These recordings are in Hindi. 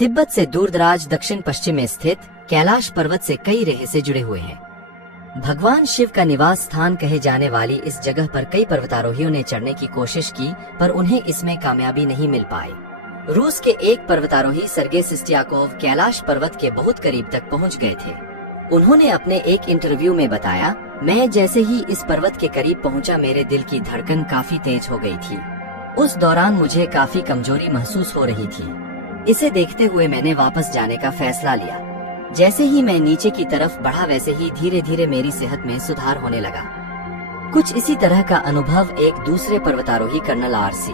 तिब्बत से दूरदराज दक्षिण पश्चिम में स्थित कैलाश पर्वत से कई रहस्य जुड़े हुए हैं। भगवान शिव का निवास स्थान कहे जाने वाली इस जगह पर कई पर्वतारोहियों ने चढ़ने की कोशिश की, पर उन्हें इसमें कामयाबी नहीं मिल पाई। रूस के एक पर्वतारोही सर्गे सिस्टियाकोव कैलाश पर्वत के बहुत करीब तक पहुंच गए थे। उन्होंने अपने एक इंटरव्यू में बताया, मैं जैसे ही इस पर्वत के करीब पहुंचा, मेरे दिल की धड़कन काफी तेज हो गई थी। उस दौरान मुझे काफी कमजोरी महसूस हो रही थी। इसे देखते हुए मैंने वापस जाने का फैसला लिया। जैसे ही मैं नीचे की तरफ बढ़ा, वैसे ही धीरे धीरे मेरी सेहत में सुधार होने लगा। कुछ इसी तरह का अनुभव एक दूसरे पर्वतारोही कर्नल आरसी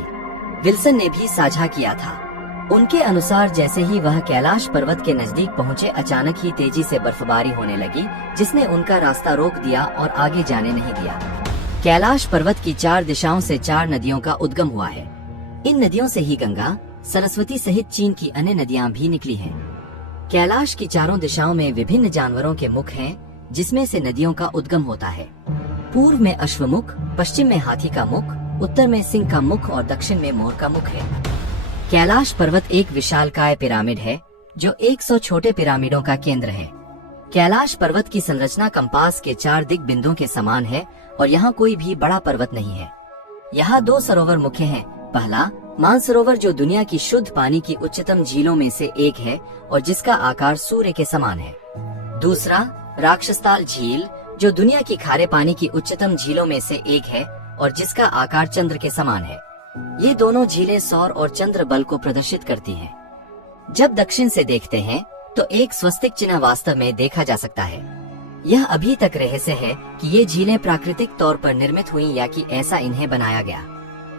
विल्सन ने भी साझा किया था। उनके अनुसार जैसे ही वह कैलाश पर्वत के नजदीक पहुंचे, अचानक ही तेजी से बर्फबारी होने लगी, जिसने उनका रास्ता रोक दिया और आगे जाने नहीं दिया। कैलाश पर्वत की 4 दिशाओं से 4 नदियों का उद्गम हुआ है। इन नदियों से ही गंगा, सरस्वती सहित चीन की अन्य नदियां भी निकली हैं। कैलाश की चारों दिशाओं में विभिन्न जानवरों के मुख हैं, जिसमें से नदियों का उद्गम होता है। पूर्व में अश्वमुख, पश्चिम में हाथी का मुख, उत्तर में सिंह का मुख और दक्षिण में मोर का मुख है। कैलाश पर्वत एक विशालकाय पिरामिड है, जो 100 छोटे पिरामिडों का केंद्र है। कैलाश पर्वत की संरचना कंपास के 4 दिग बिंदुओं के समान है और यहाँ कोई भी बड़ा पर्वत नहीं है। यहाँ 2 सरोवर मुख्य हैं। पहला मानसरोवर, जो दुनिया की शुद्ध पानी की उच्चतम झीलों में से एक है और जिसका आकार सूर्य के समान है। दूसरा राक्षसताल झील, जो दुनिया की खारे पानी की उच्चतम झीलों में से एक है और जिसका आकार चंद्र के समान है। ये दोनों झीलें सौर और चंद्र बल को प्रदर्शित करती हैं। जब दक्षिण से देखते हैं तो एक स्वस्तिक चिन्ह वास्तव में देखा जा सकता है। यह अभी तक रहस्य है कि ये झीलें प्राकृतिक तौर पर निर्मित हुई या कि ऐसा इन्हें बनाया गया।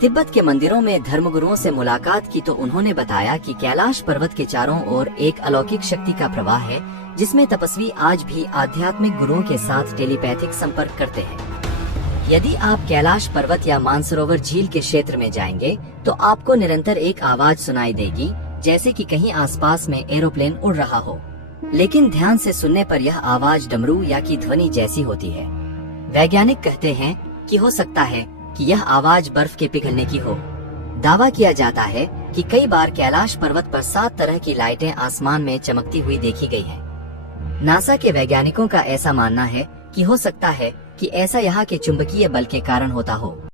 तिब्बत के मंदिरों में धर्मगुरुओं से मुलाकात की तो उन्होंने बताया कि कैलाश पर्वत के चारों ओर एक अलौकिक शक्ति का प्रवाह है, जिसमें तपस्वी आज भी आध्यात्मिक गुरुओं के साथ टेलीपैथिक संपर्क करते हैं। यदि आप कैलाश पर्वत या मानसरोवर झील के क्षेत्र में जाएंगे तो आपको निरंतर एक आवाज सुनाई देगी, जैसे कि कहीं आसपास में एरोप्लेन उड़ रहा हो। लेकिन ध्यान से सुनने पर यह आवाज डमरू या की ध्वनि जैसी होती है। वैज्ञानिक कहते हैं कि हो सकता है कि यह आवाज बर्फ के पिघलने की हो। दावा किया जाता है कि कई बार कैलाश पर्वत पर 7 तरह की लाइटें आसमान में चमकती हुई देखी गई हैं। नासा के वैज्ञानिकों का ऐसा मानना है कि हो सकता है कि ऐसा यहाँ के चुंबकीय बल के कारण होता हो।